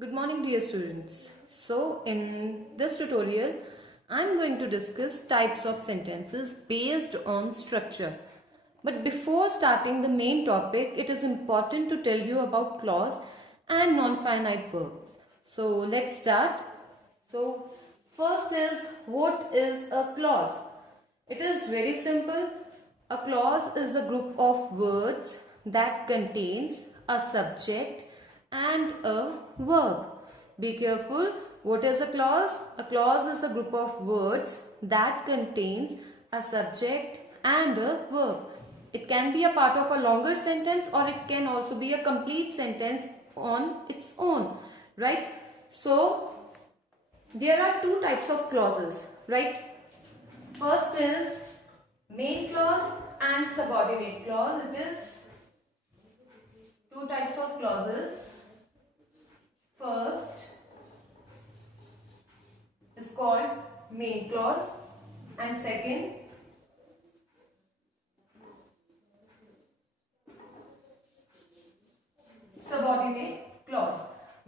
Good morning, dear students. So in this tutorial I'm going to discuss types of sentences based on structure. But before starting the main topic, it is important to tell you about clause and non-finite verbs. So let's start. So first is, what is a clause? It is very simple. A clause is a group of words that contains a subject and a verb. Be careful. What is a clause? A clause is a group of words that contains a subject and a verb. It can be a part of a longer sentence or it can also be a complete sentence on its own, right? So there are two types of clauses, right? First is main clause and subordinate clause. It is two types of clauses. First is called main clause and second subordinate clause.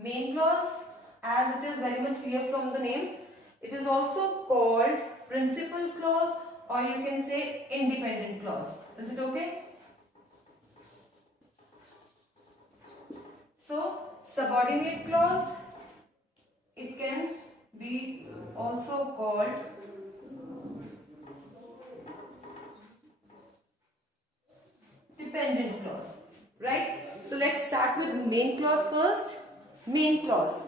Main clause, as it is very much clear from the name, it is also called principal clause or you can say independent clause. Is it okay? So subordinate clause, it can be also called dependent clause, right? So let's start with main clause first. Main clause,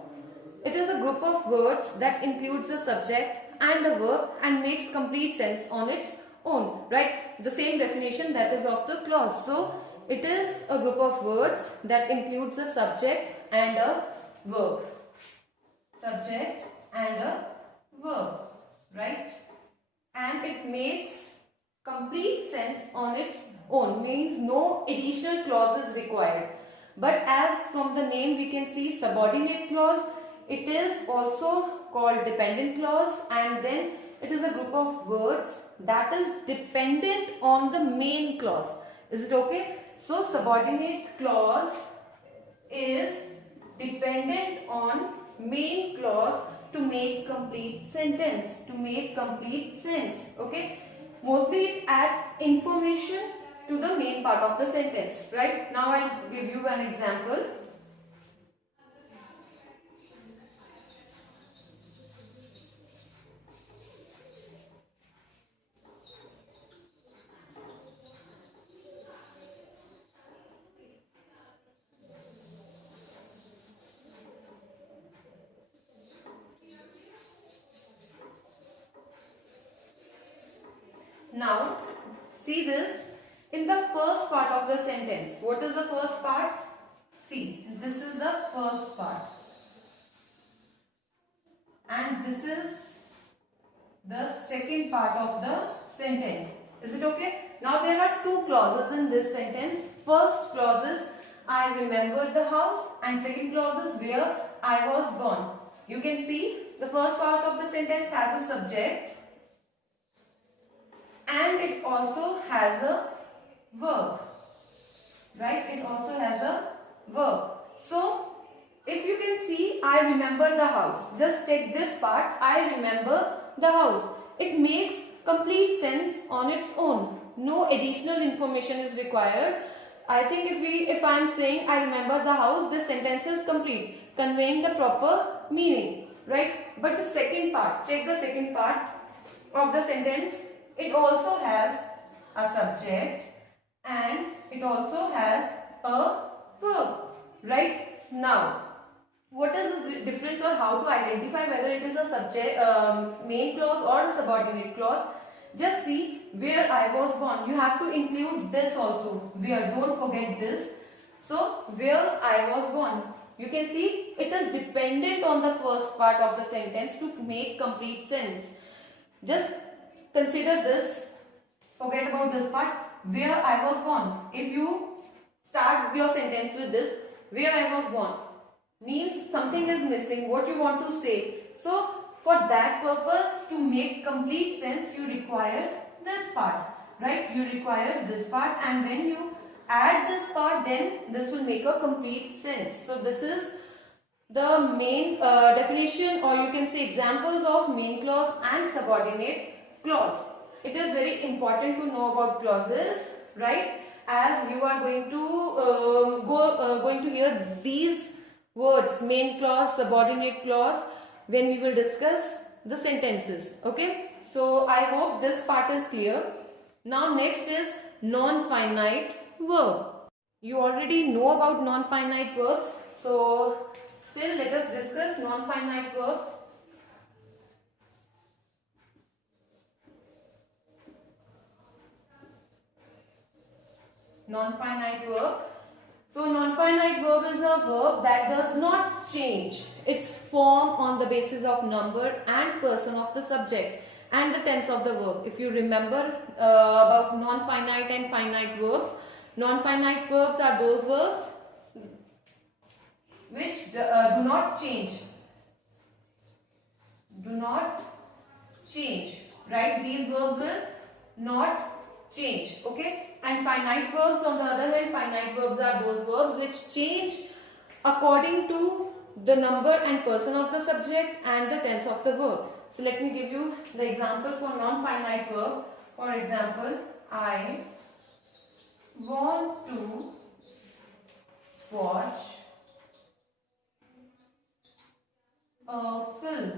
it is a group of words that includes a subject and a verb and makes complete sense on its own, right? The same definition that is of the clause. So it is a group of words that includes a subject and a verb. Subject and a verb, right? And it makes complete sense on its own, means no additional clause is required. But as from the name we can see subordinate clause, it is also called dependent clause, and then it is a group of words that is dependent on the main clause. Is it okay? So subordinate clause is dependent on main clause to make complete sentence, to make complete sense. Okay? Mostly it adds information to the main part of the sentence, right? Now I'll give you an example. Now see this. In the first part of the sentence, what is the first part? See, this is the first part. And this is the second part of the sentence. Is it okay? Now there are two clauses in this sentence. First clause is, I remembered the house, and second clause is, where I was born. You can see the first part of the sentence has a subject and it also has a verb, right? It also has a verb. So if you can see, I remember the house, just take this part, I remember the house. It makes complete sense on its own. No additional information is required. I think if I am saying I remember the house, this sentence is complete, conveying the proper meaning, right? But the second part, check the second part of the sentence. It also has a subject and it also has a verb, right? Now, what is the difference or how to identify whether it is a subject, main clause or a subordinate clause? Just see, where I was born. You have to include this also. Where, don't forget this. So, where I was born. You can see it is dependent on the first part of the sentence to make complete sense. Just consider this, forget about this part, where I was born. If you start your sentence with this, where I was born, means something is missing, what you want to say. So for that purpose, to make complete sense, you require this part, right? You require this part, and when you add this part, then this will make a complete sense. So this is the main definition, or you can say examples of main clause and subordinate clause. It is very important to know about clauses, right? As you are going to going to hear these words, main clause, subordinate clause, when we will discuss the sentences. Okay, so I hope this part is clear. Now next is non-finite verb. You already know about non-finite verbs, so still let us discuss non-finite verbs. Non-finite verb. So non-finite verb is a verb that does not change its form on the basis of number and person of the subject and the tense of the verb. If you remember about non-finite and finite verbs, non-finite verbs are those verbs which do not change. Do not change, right? These verbs will not change, okay? And finite verbs, on the other hand, finite verbs are those verbs which change according to the number and person of the subject and the tense of the verb. So let me give you the example for non-finite verb. For example, I want to watch a film,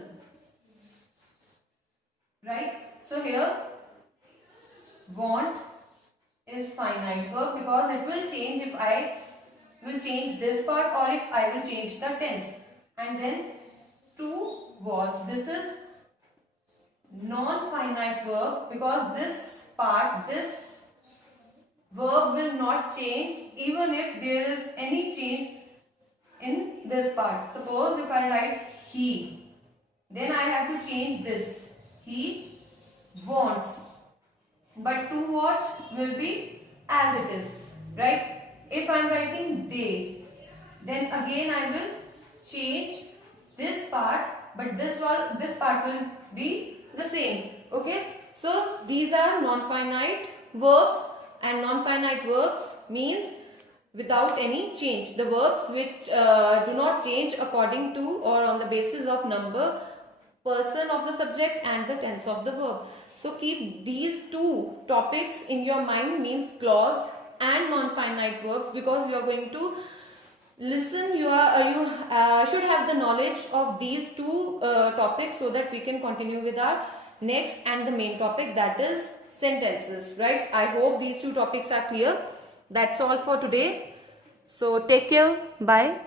right? So here want is finite verb because it will change if I will change this part or if I will change the tense. And then to watch, this is non-finite verb because this part, this verb will not change even if there is any change in this part. Suppose if I write he, then I have to change this. He wants. But to watch will be as it is, right? If I am writing they, then again I will change this part, but this part will be the same, okay? So these are non-finite verbs, and non-finite verbs means without any change. The verbs which do not change according to or on the basis of number, person of the subject and the tense of the verb. So keep these two topics in your mind, means clause and non-finite verbs, because you are going to listen. You should have the knowledge of these two topics so that we can continue with our next and the main topic, that is sentences, right? I hope these two topics are clear. That's all for today. So take care. Bye.